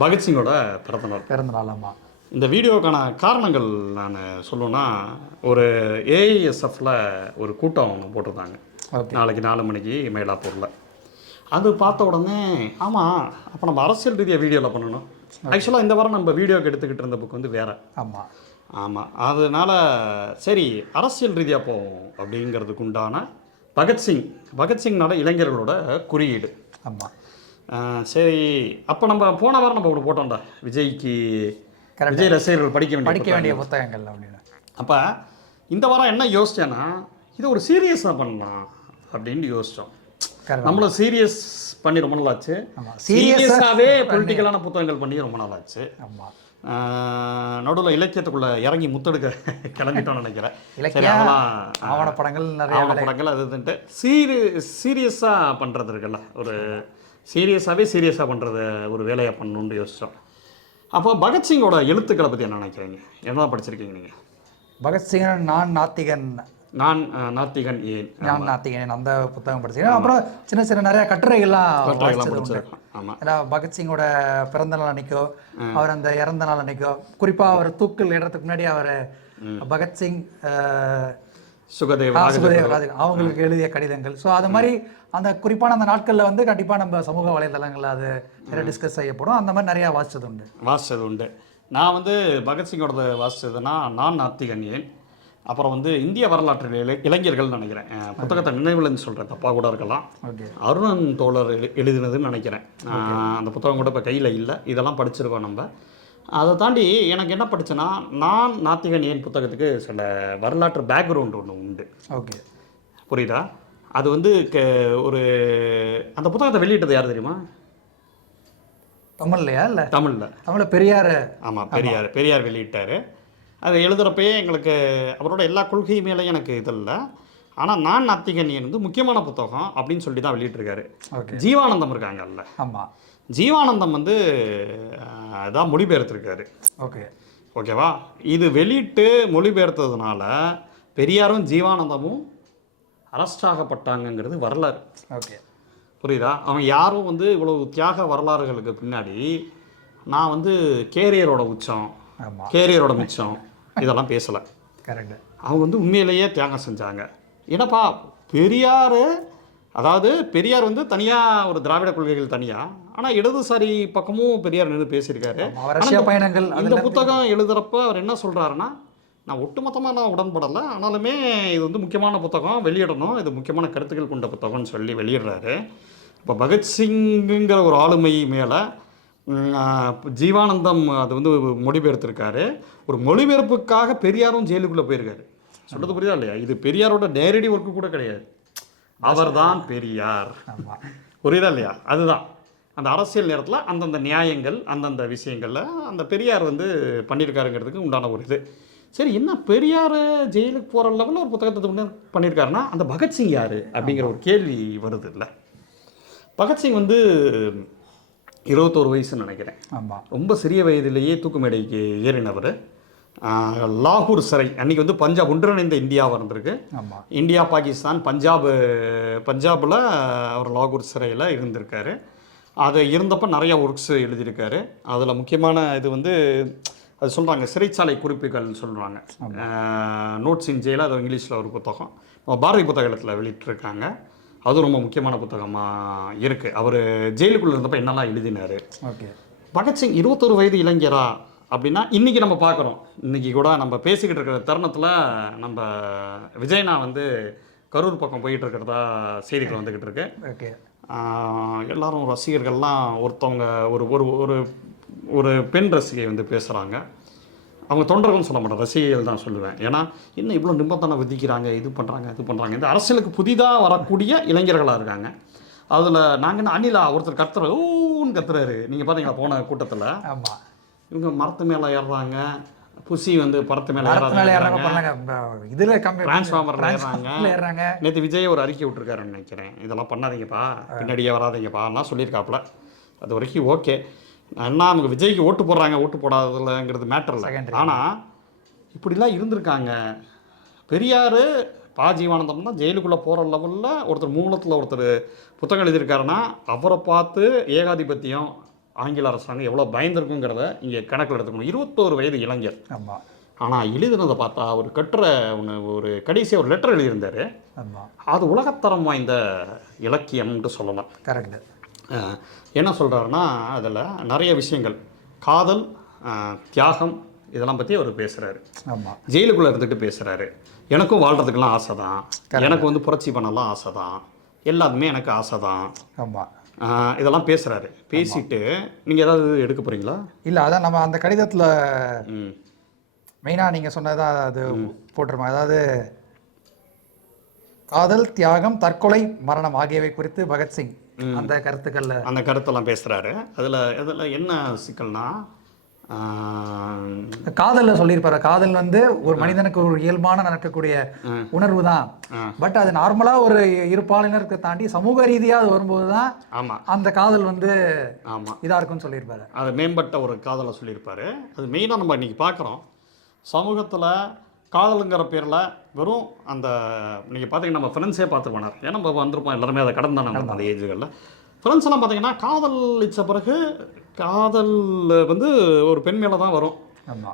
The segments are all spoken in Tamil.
பகத்சிங்கோட பிறந்தநாள் பிறந்த நாள். ஆமா. இந்த வீடியோக்கான காரணங்கள் நான் சொல்லணும்னா ஒரு ஏஐஎஸ்எஃப்ல ஒரு கூட்டம் ஒன்று போட்டிருந்தாங்க. நாளைக்கு நாலு மணிக்கு மயிலாப்பூரில். அது பார்த்த உடனே ஆமாம் அப்போ நம்ம அரசியல் ரீதியாக வீடியோவில் பண்ணணும். ஆக்சுவலாக இந்த வாரம் நம்ம வீடியோக்கு எடுத்துக்கிட்டு இருந்த புக் வந்து வேற. ஆமா. ஆமாம் அதனால சரி அரசியல் ரீதியாக போவோம் அப்படிங்கிறதுக்கு உண்டான பகத்சிங் பகத்சிங்னால இளைஞர்களோட குறியீடு. ஆமா. ஆஹ் சரி அப்போ நம்ம போன வாரம் நம்ம ஒன்று போட்டோம்டா. விஜய்க்கு. விஜய் ரசிகர்கள் படிக்க வேண்டிய படிக்க வேண்டிய புத்தகங்கள். அப்படின்னு. அப்போ இந்த வாரம் என்ன யோசிச்சேன்னா இது ஒரு சீரியஸாக பண்ணலாம் அப்படின்னு யோசித்தோம் நம்மள சீரியஸ் பண்ணி ரொம்ப நாள் ஆச்சு சீரியஸாகவே பொலிட்டிக்கலான புத்தகங்கள் பண்ணி ரொம்ப நாள் ஆச்சு ஆமா. நடுவில் இலக்கியத்துக்குள்ள இறங்கி முத்தெடுக்க கிளம்பிட்டோம்னு நினைக்கிறேன். சரி அதெல்லாம் ஆவணப்படங்கள் நிறைய ஆவண படங்கள் அது இதுன்ட்டு. சீரி சீரியஸாக பண்ணுறது இருக்குல்ல ஒரு சீரியஸாகவே சீரியஸாக பண்ணுறது ஒரு வேலையை பண்ணணும்னு யோசித்தோம் அப்போ பகத்சிங்கோட எழுத்துக்களை பற்றி என்ன நினைக்கிறீங்க? என்ன படிச்சிருக்கீங்க நீங்கள் பகத்சிங்கன் நான் நாத்திகன். நான் நாத்திகன் ஏன் நான் நாத்திகன் அந்த புத்தகம் படிச்சிருக்கேன். அப்புறம் சின்ன சின்ன நிறைய கட்டுரைகள்லாம் ஆமாம் பகத்சிங்கோட பிறந்த நாள் அன்னைக்கோ அவர் அந்த இறந்த நாள் அன்னைக்கோ குறிப்பா அவர் தூக்கில் இடத்துக்கு முன்னாடி அவர் பகத்சிங் சுகதேவ் அவங்களுக்கு எழுதிய கடிதங்கள். ஸோ அது மாதிரி அந்த குறிப்பான அந்த நாட்களில் வந்து கண்டிப்பாக நம்ம சமூக வலைதளங்கள்ல அது நிறைய டிஸ்கஸ் செய்யப்படும். அந்த மாதிரி நிறையா வாசிச்சது உண்டு. வாசிச்சது உண்டு. நான் வந்து பகத்சிங்கோடது வாசிச்சதுன்னா நான் நாத்திகன் ஏன் அப்புறம் வந்து இந்திய வரலாற்றில் இளை இளைஞர்கள்னு நினைக்கிறேன். புத்தகத்தை நினைவுலன்னு சொல்கிறேன் தப்பாக கூட இருக்கலாம். ஓகே. அருணன் தோழர் எழு எழுதினதுன்னு நினைக்கிறேன். அந்த புத்தகம் கூட இப்போ கையில் இல்லை. இதெல்லாம் படிச்சிருக்கோம் நம்ம. அதை தாண்டி எனக்கு என்ன படிச்சேன்னா நான் நாத்திகன் ஏன் புத்தகத்துக்கு சில வரலாற்று பேக்ரவுண்ட் ஒன்று உண்டு. ஓகே. புரியுதா? அது வந்து க ஒரு அந்த புத்தகத்தை வெளியிட்டது யார் தெரியுமா? தமிழ்லையா இல்லை? தமிழில். தமிழில் பெரியார். ஆமாம் பெரியார். பெரியார் வெளியிட்டார். அது எழுதுகிறப்பயே எங்களுக்கு அவரோட எல்லா கொள்கை மேலேயும் எனக்கு இது இல்லை ஆனால் நான் நாத்திகன் ஏன் வந்து முக்கியமான புத்தகம் அப்படின்னு சொல்லி தான் வெளியிட்டிருக்காரு. ஓகே. ஜீவானந்தம் இருக்காங்கல்ல ஆமாம் ஜீவானந்தம் வந்து அதான் மொழிபெயர்த்திருக்காரு. ஓகே. ஓகேவா? இது வெளியிட்டு மொழிபெயர்த்ததுனால பெரியாரும் ஜீவானந்தமும் அரெஸ்ட் ஆகப்பட்டாங்கங்கிறது வரலாறு. ஓகே. புரியுதா? அவன் யாரும் வந்து இவ்வளவு தியாக வரலாறுகளுக்கு பின்னாடி நான் வந்து கேரியரோட உச்சம் கேரியரோட மிச்சம். இதெல்லாம் பேசலை. கரெக்டு. அவங்க வந்து உண்மையிலேயே தியாகம் செஞ்சாங்க. என்னப்பா பெரியார் அதாவது பெரியார் வந்து தனியாக ஒரு திராவிட கொள்கைகள் தனியாக ஆனால் இடதுசாரி பக்கமும் பெரியார் நின்று பேசியிருக்காரு. ரஷ்யா பயணங்கள் இந்த புத்தகம் எழுதுறப்ப அவர் என்ன சொல்றாருன்னா நான் ஒட்டுமொத்தமாக நான் உடன்படலை. ஆனாலுமே இது வந்து முக்கியமான புத்தகம். வெளியிடணும். இது முக்கியமான கருத்துக்கள் கொண்ட புத்தகம்னு சொல்லி வெளியிடுறாரு. இப்போ பகத்சிங்குங்கிற ஒரு ஆளுமை மேலே ஜீவானந்தம் அது வந்து மொழிபெயர்த்திருக்காரு. ஒரு மொழிபெயர்ப்புக்காக பெரியாரும் ஜெயிலுக்குள்ளே போயிருக்காரு. சொல்றது புரியுதா இல்லையா? இது பெரியாரோட நேரடி ஒர்க்கு கூட கிடையாது. அவர்தான் பெரியார். ஆமாம் புரியுதா இல்லையா? அதுதான். அந்த அரசியல் நேரத்தில் அந்தந்த நியாயங்கள் அந்தந்த விஷயங்களில் அந்த பெரியார் வந்து பண்ணியிருக்காருங்கிறதுக்கு உண்டான ஒரு இது. சரி என்ன பெரியார் ஜெயிலுக்கு போகிற லெவலில் ஒரு புத்தகத்தை பண்ணியிருக்காருன்னா அந்த பகத்சிங் யார் அப்படிங்கிற ஒரு கேள்வி வருது இல்லை. பகத்சிங் வந்து இருபத்தோரு வயசுன்னு நினைக்கிறேன். ஆமாம் ரொம்ப சிறிய வயதிலேயே தூக்கு மேடைக்கு ஏறினவர். லாகூர் சிறை. அன்றைக்கி வந்து பஞ்சாப் ஒன்றிணைந்த இந்தியாவாக இருந்திருக்கு. ஆமாம் இந்தியா பாகிஸ்தான் பஞ்சாப் பஞ்சாபில் அவர் லாகூர் சிறையில் இருந்திருக்காரு. அது இருந்தப்போ நிறைய ஒர்க்ஸ் எழுதியிருக்காரு. அதில் முக்கியமான இது வந்து அது சொல்கிறாங்க சிறைச்சாலை குறிப்புகள்னு சொல்கிறாங்க நோட்ஸ் இன் ஜெயில் அது இங்கிலீஷில் ஒரு புத்தகம். பாரதி புத்தகத்தில் வெளியிட்டிருக்காங்க. அது ரொம்ப முக்கியமான புத்தகமாக இருக்குது அவர் ஜெயிலுக்குள்ளே இருந்தப்போ என்னெல்லாம் எழுதினார்? ஓகே. பகத்சிங் இருபத்தொரு வயது இளைஞரா? அப்படின்னா இன்னைக்கு நம்ம பார்க்குறோம். இன்னைக்கு கூட நம்ம பேசிக்கிட்டு இருக்கிற தருணத்தில் நம்ம விஜய்னா வந்து கரூர் பக்கம் போயிட்டு இருக்கிறதா செய்திகள் வந்துக்கிட்டு இருக்கு. ஓகே. எல்லாரும் ரசிகர்கள்லாம் ஒருத்தவங்க ஒரு ஒரு ஒரு ஒரு பெண் ரசிகை வந்து பேசுகிறாங்க அவங்க தொண்டர்கள்னு சொல்ல மாட்டேன் ரசிகைகள் தான் சொல்லுவேன். ஏன்னா இன்னும் இவ்வளோ நிபந்தனை விதிக்கிறாங்க இது பண்ணுறாங்க இது பண்ணுறாங்க இந்த அரசியலுக்கு புதிதாக வரக்கூடிய இளைஞர்களாக இருக்காங்க. அதில் நாங்கள் என்ன அனிலா ஒருத்தர் கத்துற ஊன்னு கத்துறாரு. நீங்கள் பார்த்தீங்களா போன கூட்டத்தில்? ஆமாம் இவங்க மரத்து மேலே ஏறுறாங்க புசி வந்து பரத்து மேலே ஏறாங்க இதில் ஏறாங்க நேற்று விஜய் ஒரு அறிக்கை விட்டுருக்காருன்னு நினைக்கிறேன். இதெல்லாம் பண்ணாதீங்கப்பா பின்னாடியே வராதீங்கப்பாலாம் சொல்லியிருக்காப்புல. அது வரைக்கும் ஓகே. என்ன நமக்கு விஜய்க்கு ஓட்டு போடுறாங்க ஓட்டு போடாததுலங்கிறது மேட்டர் இல்லை. ஆனால் இப்படிலாம் இருந்திருக்காங்க. பெரியார் பா. ஜீவானந்தம் தான் ஜெயிலுக்குள்ளே போகிற லெவலில் ஒருத்தர் மூலத்தில் ஒருத்தர் புத்தகம் எழுதியிருக்காருன்னா அவரை பார்த்து ஏகாதிபத்தியம் ஆங்கில அரசாங்கம் எவ்வளோ பயந்துருக்குங்கிறத இங்கே கணக்கில் எடுத்துக்கணும். இருபத்தோரு வயது இளைஞர். ஆமாம் ஆனால் எழுதினதை பார்த்தா ஒரு கட்டுரை ஒன்று ஒரு கடைசியாக ஒரு லெட்டர் எழுதியிருந்தார். ஆமாம் அது உலகத்தரம் வாய்ந்த இலக்கியம்ன்ட்டு சொல்லலாம். கரெக்டு என்ன சொல்கிறாருன்னா அதில் நிறைய விஷயங்கள். காதல் தியாகம் இதெல்லாம் பற்றி அவர் பேசுகிறாரு ஆமாம் ஜெயிலுக்குள்ளே இருந்துட்டு பேசுகிறாரு எனக்கும் வாழ்கிறதுக்கெல்லாம் ஆசை தான் எனக்கு வந்து புரட்சி பண்ணலாம் ஆசை தான் எல்லாத்துமே எனக்கு ஆசை தான் ஆமாம் இதெல்லாம் பேசுகிறாரு பேசிட்டு நீங்கள் ஏதாவது எடுக்க போகிறீங்களா இல்லை அதான் நம்ம அந்த கடிதத்தில் மெயினாக நீங்கள் சொன்னதான் அது போட்டிருப்போம் அதாவது காதல் தியாகம் தற்கொலை மரணம் ஆகியவை குறித்து பகத்சிங் அந்த கருத்துக்கள்ல. அந்த கருத்தெல்லாம் பேசுகிறாரு அதில் இதில் என்ன சிக்கல்னா காதல்ல சொல்லியிருப்பாரு. காதல் வந்து ஒரு மனிதனுக்கு ஒரு இயல்பான நடக்கக்கூடிய உணர்வு தான். பட் அது நார்மலா ஒரு இரு பாலினருக்கு தாண்டி சமூக ரீதியா அது வரும்போது தான் ஆமாம் அந்த காதல் வந்து ஆமாம் இதா இருக்கும்னு சொல்லியிருப்பாரு. அது மேம்பட்ட ஒரு காதலை சொல்லியிருப்பாரு. அது மெயினாக நம்ம இன்றைக்கி பார்க்குறோம். சமூகத்தில் காதலுங்கிற பேரில் வெறும் அந்த நீங்கள் பார்த்தீங்கன்னா நம்ம ஃப்ரெண்ட்ஸே பார்த்துருப்போம் ஏன்னா நம்ம வந்திருப்போம் எல்லாருமே அதை கடந்து நம்ம அந்த ஏஜுகளில் ஃப்ரெண்ட்ஸ் எல்லாம் பார்த்தீங்கன்னா காதலிச்ச பிறகு காதல் வந்து ஒரு பெண் மேலே தான் வரும்.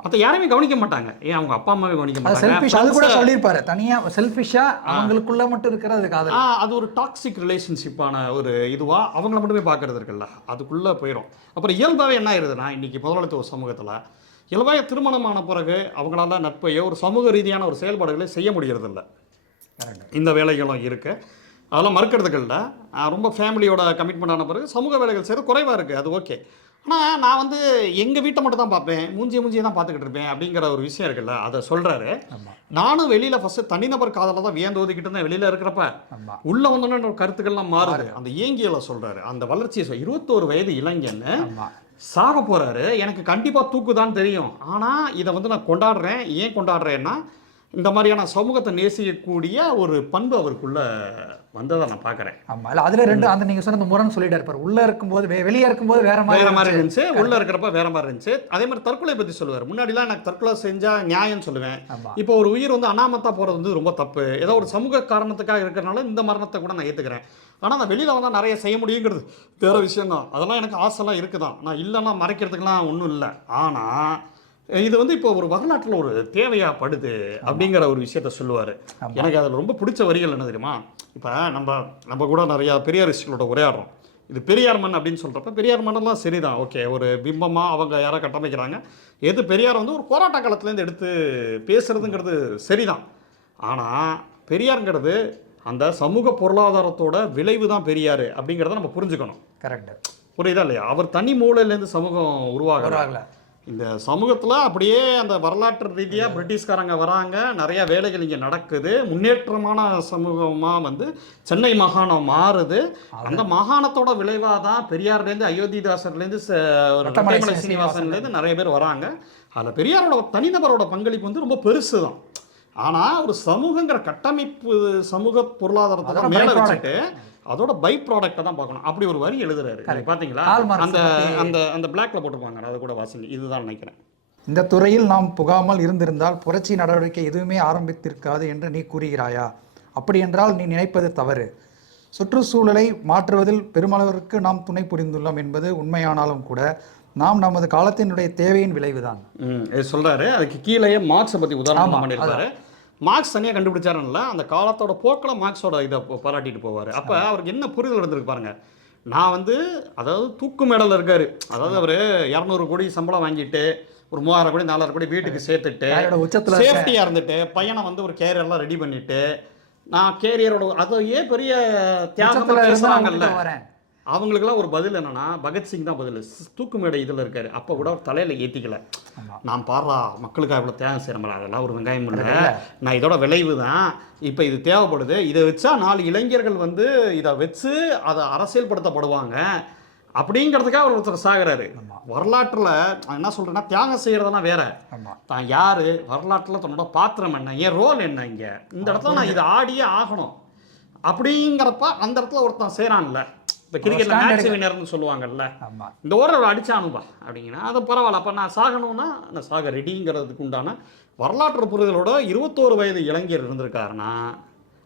மற்ற யாரையுமே கவனிக்க மாட்டாங்க. ஏன் அவங்க அப்பா அம்மாவே கவனிக்க மாட்டாங்க? செல்ஃபிஷ் அது கூட சொல்லியிருப்பாரு. தனியா செல்ஃபிஷா அவங்களுக்குள்ள மட்டும் இருக்கிற அது காதல். அது ஒரு டாக்ஸிக் ரிலேஷன்ஷிப்பான ஒரு இதுவா அவங்கள மட்டுமே பார்க்கறது இருக்குல்ல. அதுக்குள்ளே போயிடும் அப்புறம் இயல்பாகவே என்ன ஆயிருதுன்னா இன்னைக்கு முதலாளித்துவ சமூகத்தில் இயல்பாக திருமணமான பிறகு அவங்களால நட்பையோ ஒரு சமூக ரீதியான ஒரு செயல்பாடுகளை செய்ய முடியறதில்ல. இந்த வேலைகளும் இருக்கு. அதெல்லாம் மறுக்கிறதுக்கு இல்லை. ரொம்ப ஃபேமிலியோட கமிட்மெண்ட் ஆன பிறகு சமூக வேலைகள் செய்கிறது குறைவாக இருக்குது அது ஓகே ஆனால் நான் வந்து எங்கள் வீட்டை மட்டும் தான் பார்ப்பேன். மூஞ்சிய மூஞ்சியை தான் பார்த்துக்கிட்டு இருப்பேன் அப்படிங்கிற ஒரு விஷயம் இருக்குல்ல அதை சொல்கிறாரு நானும் வெளியில் ஃபஸ்ட்டு தனிநபர் காதலில் தான் வியந்து ஒதுக்கிட்டு இருந்தேன் வெளியில் இருக்கிறப்ப. உள்ள வந்தோன்னே கருத்துக்கள்லாம் மாறுது. அந்த ஏங்கியல சொல்றாரு. அந்த வளர்ச்சியை சொல் இருபத்தோரு வயது இளைஞன்னு சாக போறாரு. எனக்கு கண்டிப்பா தூக்குதான் தெரியும். ஆனா இதை வந்து நான் கொண்டாடுறேன். ஏன் கொண்டாடுறேன்னா இந்த மாதிரியான சமூகத்தை நேசிக்கக்கூடிய ஒரு பண்பு அவருக்குள்ள வந்ததை நான் பார்க்கறேன். ஆமா இல்ல அதுல ரெண்டு அந்த நீங்க சொன்ன அந்த முரண் சொல்லிட்டு இருப்பாரு. உள்ள இருக்கும்போது வெ- வெளிய இருக்கும்போது வேற வேற மாதிரி மாதிரி இருந்துச்சு. உள்ள இருக்கிறப்ப வேற மாதிரி இருந்துச்சு. அதே மாதிரி தற்கொலை பத்தி சொல்லுவார். முன்னாடிலாம் எனக்கு தற்கொலை செஞ்சா நியாயம் சொல்லுவேன். இப்போ ஒரு உயிர் வந்து அனாமத்தா போறது வந்து ரொம்ப தப்பு. ஏதோ ஒரு சமூக காரணத்துக்காக இருக்கிறனால இந்த மரணத்தை கூட நான் ஏத்துக்கிறேன். ஆனா நான் வெளியில வந்தா நிறைய செய்ய முடியுங்கிறது. வேற விஷயம் தான் அதெல்லாம் எனக்கு ஆசைலாம் இருக்குதான் நான் இல்லைன்னா மறைக்கிறதுக்கெல்லாம் ஒன்றும் இல்லை. ஆனா இது வந்து இப்போ ஒரு வரலாற்றில் ஒரு தேவையா படுது அப்படிங்கிற ஒரு விஷயத்த சொல்லுவார். எனக்கு அதில் ரொம்ப பிடிச்ச வரிகள் என்ன தெரியுமா? இப்போ நம்ம நம்ம கூட நிறையா பெரியாரிஸ்டுகளோட உரையாடுறோம். இது பெரியார் மண் அப்படின்னு சொல்கிறப்ப பெரியார் மண்ணெல்லாம் சரிதான். ஓகே ஒரு பிம்பமாக அவங்க யாரோ கட்டமைக்கிறாங்க. எது பெரியார் வந்து ஒரு போராட்ட காலத்துலேருந்து எடுத்து பேசுறதுங்கிறது சரிதான். ஆனால் பெரியாருங்கிறது அந்த சமூக பொருளாதாரத்தோட விளைவு தான் பெரியார் அப்படிங்கிறத நம்ம புரிஞ்சுக்கணும். கரெக்ட் புரியுதா இல்லையா? அவர் தனி மூலையிலேருந்து சமூகம் உருவாகல. இந்த சமூகத்தில் அப்படியே அந்த வரலாற்று ரீதியாக பிரிட்டிஷ்காரங்க வராங்க. நிறைய வேலைகள் இங்கே நடக்குது. முன்னேற்றமான சமூகமாக வந்து சென்னை மாகாணம் மாறுது. அந்த மாகாணத்தோட விளைவாக தான் பெரியார்லேருந்து அயோத்திதாசர்லேருந்து ரட்டமலை சீனிவாசன்லேருந்து நிறைய பேர் வராங்க. அதில் பெரியாரோட தனிநபரோட பங்களிப்பு வந்து ரொம்ப பெருசு தான் ஆனால் ஒரு சமூகங்கிற கட்டமைப்பு சமூக பொருளாதாரத்தை மேலே. வச்சுட்டு அதோட பை ப்ராடக்ட்டை தான் பார்க்கணும். அப்படி ஒரு வரி எழுதுறாரு. மார்க்ஸ் அந்த அந்த அந்த பிளாக்ல போட்டுருப்பாங்க அதை கூட வாசிங்க. இதுதான் நினைக்கிறேன். இந்த துறையில் நாம் புகாமல் இருந்திருந்தால் புரட்சி நடவடிக்கை எதுவுமே ஆரம்பித்திருக்காது என்று நீ கூறுகிறாயா? அப்படி என்றால் நீ நினைப்பது தவறு. சுற்றுச்சூழலை மாற்றுவதில் பெருமளவிற்கு நாம் துணை புரிந்துள்ளோம் என்பது உண்மையானாலும் கூட நாம் நமது காலத்தினுடைய தேவையின் விளைவுதான். சொல்றாரு. அதுக்கு கீழேயே மார்க்ஸை பத்தி உதாரணம் ஆமா, பண்ணியிருப்பாரு. மார்க்ஸ் தனியாக கண்டுபிடிச்சாருல்ல அந்த காலத்தோட போக்கில் மார்க்ஸோட இதை பாராட்டிட்டு போவார். அப்போ அவருக்கு என்ன புரிதல் இருந்திருக்கு பாருங்க. நான் வந்து அதாவது தூக்கு மேடல் இருக்காரு. அதாவது அவர் இரநூறு கோடி சம்பளம் வாங்கிட்டு ஒரு மூவாயிரம் கோடி நாலாயிரம் கோடி வீட்டுக்கு சேர்த்துட்டு சேஃப்டியாக இருந்துட்டு பையனை வந்து ஒரு கேரியர்லாம் ரெடி பண்ணிட்டு நான் கேரியரோட அதையே பெரிய தியாகமா உச்சத்துல அவங்களுக்கெல்லாம் ஒரு பதில் என்னன்னா பகத்சிங் தான் பதில். தூக்கு மேடை இதில் இருக்காரு. அப்போ கூட அவர் தலையில ஏற்றிக்கல. நான் பாடுறா மக்களுக்காக இவ்வளோ தியாகம் செய்யறோம்ல அதெல்லாம் ஒரு வெங்காயம் இல்லை. நான் இதோட விளைவு தான். இப்போ இது தேவைப்படுது. இதை வச்சா நாலு இளைஞர்கள் வந்து இதை வச்சு அதை அரசியல்படுத்தப்படுவாங்க. அப்படிங்கிறதுக்காக அவர் ஒருத்தர் சாகுறாரு. வரலாற்றில் நான் என்ன சொல்றேன்னா தியாகம் செய்யறதெல்லாம் வேற. தான் யாரு? வரலாற்றில் தன்னோட பாத்திரம் என்ன? என் ரோல் என்ன இங்க? இந்த இடத்துல நான் இதை ஆடியே ஆகணும். அப்படிங்கிறப்ப அந்த இடத்துல ஒருத்தன் செய்கிறான்ல இப்போ கிரிக்கெட்ல மேட்ச் வினர்னு சொல்லுவாங்கல்ல. இந்த அவள் அடிச்சானுப்பா அப்படிங்கன்னா அது பரவாயில்ல. அப்போ நான் சாகணும்னா நான் சாக ரெடிங்கிறதுக்கு உண்டான வரலாற்று புரிதலோட இருபத்தோரு வயது இளைஞர் இருந்திருக்காருன்னா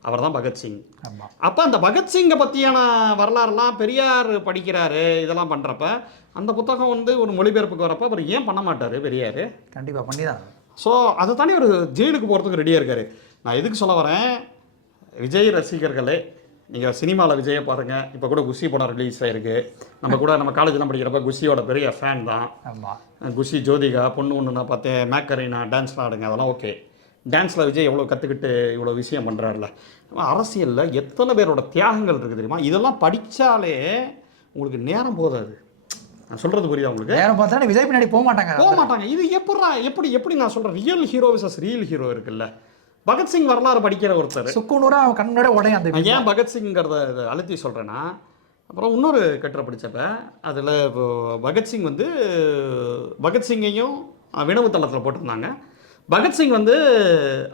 அவர் தான் பகத்சிங் அப்போ அந்த பகத்சிங்கை பற்றியான வரலாறுலாம் பெரியார் படிக்கிறாரு இதெல்லாம் பண்ணுறப்ப அந்த புத்தகம் வந்து ஒரு மொழிபெயர்ப்புக்கு வரப்போ அவர் ஏன் பண்ண மாட்டார் பெரியார்? கண்டிப்பாக பண்ணி தான் ஸோ அதை தானே ஒரு ஜெயிலுக்கு போகிறதுக்கு ரெடியாக இருக்காரு. நான் எதுக்கு சொல்ல வரேன்? விஜய் ரசிகர்களே நீங்கள் சினிமாவில் விஜயை பாருங்கள் இப்போ கூட குஷி படம் ரிலீஸ் ஆயிருக்கு. நம்ம கூட நம்ம காலேஜ்லாம் படிக்கிறப்ப குஷியோட பெரிய ஃபேன் தான். ஆமாம் குஷி ஜோதிகா பொண்ணு ஒன்று நான் பார்த்தேன். மேக்கரினா டான்ஸ்லாம் ஆடுங்க அதெல்லாம் ஓகே டான்ஸில் விஜய் எவ்வளோ கற்றுக்கிட்டு இவ்வளோ விஷயம் பண்ணுறாருல அரசியலில் எத்தனை பேரோட தியாகங்கள் இருக்குது தெரியுமா? இதெல்லாம் படித்தாலே உங்களுக்கு நேரம் போதாது. நான் சொல்கிறது புரியுதா உங்களுக்கு? நேரம் பார்த்தா விஜய் பின்னாடி போக மாட்டாங்க. போக மாட்டாங்க. இது எப்படிடா எப்படி எப்படி நான் சொல்கிறேன் real hero versus real hero இருக்குல்ல. பகத்சிங் வரலாறு படிக்கிற ஒருத்தர். சுக்குநூறா அவன் கண்ணோட உடையும் அந்த ஏன் பகத்சிங்கிறத அழுத்தி சொல்கிறேன்னா அப்புறம் இன்னொரு கட்டுரை படித்தப்ப அதில் பகத்சிங் வந்து பகத்சிங்கையும் வினவு தளத்தில் போட்டிருந்தாங்க. பகத்சிங் வந்து